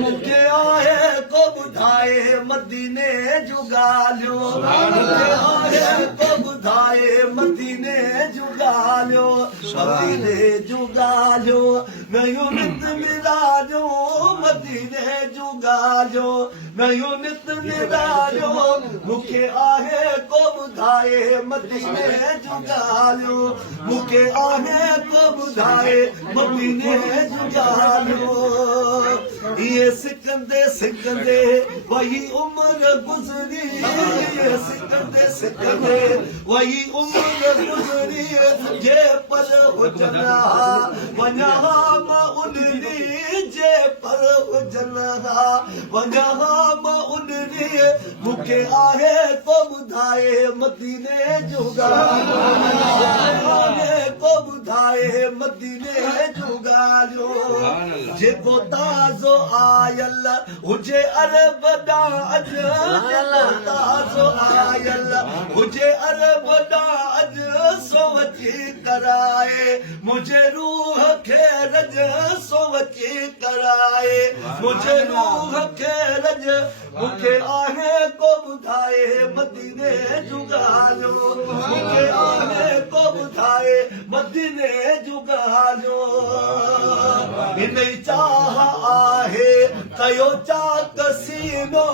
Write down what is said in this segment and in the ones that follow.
मुखे आहे को ॿुधाए मदीने जूं ॻाल्हियूं आहे को ॿुधाए मदीने जूं ॻाल्हियूं मदीने जूं ॻाल्हियूं नयूं नित निरालियूं मदीने जूं ॻाल्हियूं नयूं नित निरालियूं मुखे आहे को ॿुधाए मदीने जूं ॻाल्हियूं मुखे आहे को ॿुधाए मदीने जूं ॻाल्हियूं ये सिकंदे सिकंदे वही उम्र गुजरी सिकंदे सिकंदे वही उम्र गुजरी जे पर हुजन वञा मां उनरी जे पर हुजन वञा मां उनरी मुखे आहे को ॿुधाए मदीने जूं ॻाल्हियूं को ॿुधाए मदीने जूं ॻाल्हियूं जेको ताज़ो आयल हुजे अरब ॾांहुं अॼु ताज़ो आयल हुजे अरब ॾांहुं अॼु सो अची कराए मुंहिंजे रूह खे रज सो अची कराए मुंहिंजे रूह खे रज मुखे आहे को ॿुधाए मदीने जूं ॻाल्हियूं मुखे आहे को ॿुधाए मदीने जूं ॻाल्हियूं इन चाह आहे कयो चाक सीनो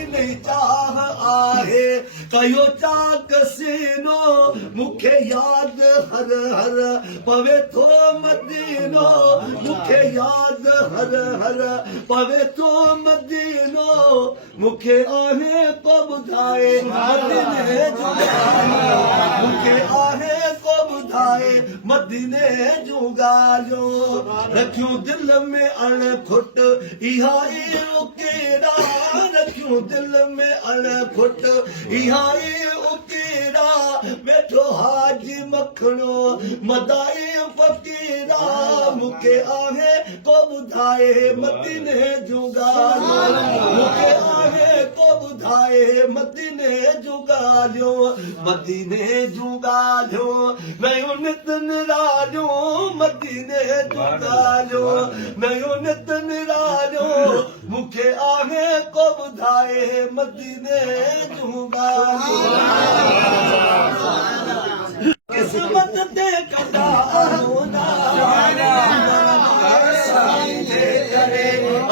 इन चाह आहे कयो चाक सीनो मुखे याद हर हर पवे थो मदीनो मुखे याद हर हर पवे थो मदीनो मुखे आहे को ॿुधाए मदीने जूं ॻाल्हियूं मुखे आहे को ॿुधाए मदीने जूं ॻाल्हियूं रखियूं दिल में अणखुट इहा उकेड़ा रखियूं दिल में अणखुट इहा उकेड़ा वेठो हाजी मखणो मदाई फ़कीरा मुखे आहे को ॿुधाए मदीने जूं ॻाल्हियूं मुखे आहे को ॿुधाए मदीने जूं ॻाल्हियूं मदीने जूं ॻाल्हियूं नयूं नित निरालियूं मदीने जूं ॻाल्हियूं नयूं नित निरालियूं मुखे आहे को ॿुधाए मदीने जूं ॻाल्हियूं किस्मत ते कॾा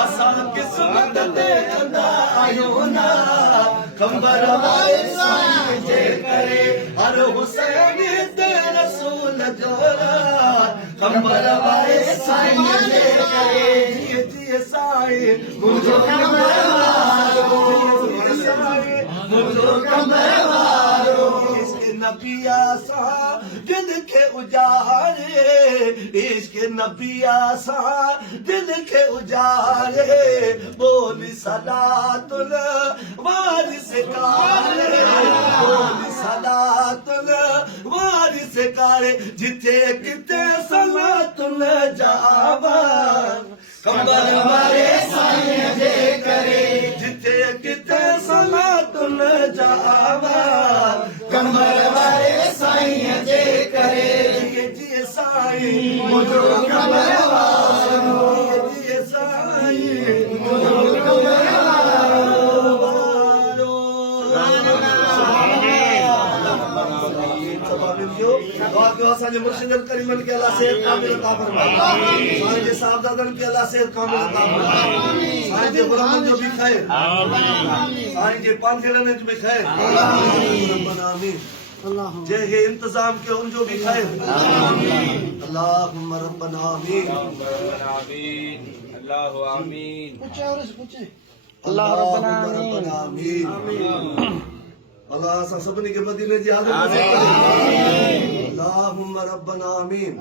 असां किस्मत ते कंदा आहियूं न कंबर वारे साईं जे करे हर हुसैन ते रसूल जो कंबर वारे साईं जे करे जीअं जीअं साईं मुंहिंजो कंबर वारो मुंहिंजो कंबर वारो नबिया सां दिल खे उजाड़े इश्क नबिया सां दिल खे उजाड़े बोली सलातुल वारिस कारे बोली सलातुल वारिस कारे जिथे किथे सलातुल जावा कंबर वारे साईं जे करे जिथे किथे सलातुल जावा कंबर वारे साईं जे करे जीअं साईं मुंहिंजो कंबर वारो जीअं साईं मुंहिंजो कंबर वारो असांजे मुर्शिद करीमन खे अल्लाह सेहत कामिल अता फरमाए साईं जे साहबजादनि खे अल्लाह सेहत कामिल अता फरमाए साईं जे गुलामनि जो बि ख़ैर साईं जे पांजरनि जो बि ख़ैर आमीन जंहिंखे इंतजाम कयो उनजो बि ख़ैर अल्लाहुम्मा रब्बना आमीन अल्लाह आमीन अल्लाह रब्बना आमीन अल्लाह असां सभिनी खे मदीने जी हाज़िर नसीब करे अल्लाहुम्मा रब्बना आमीन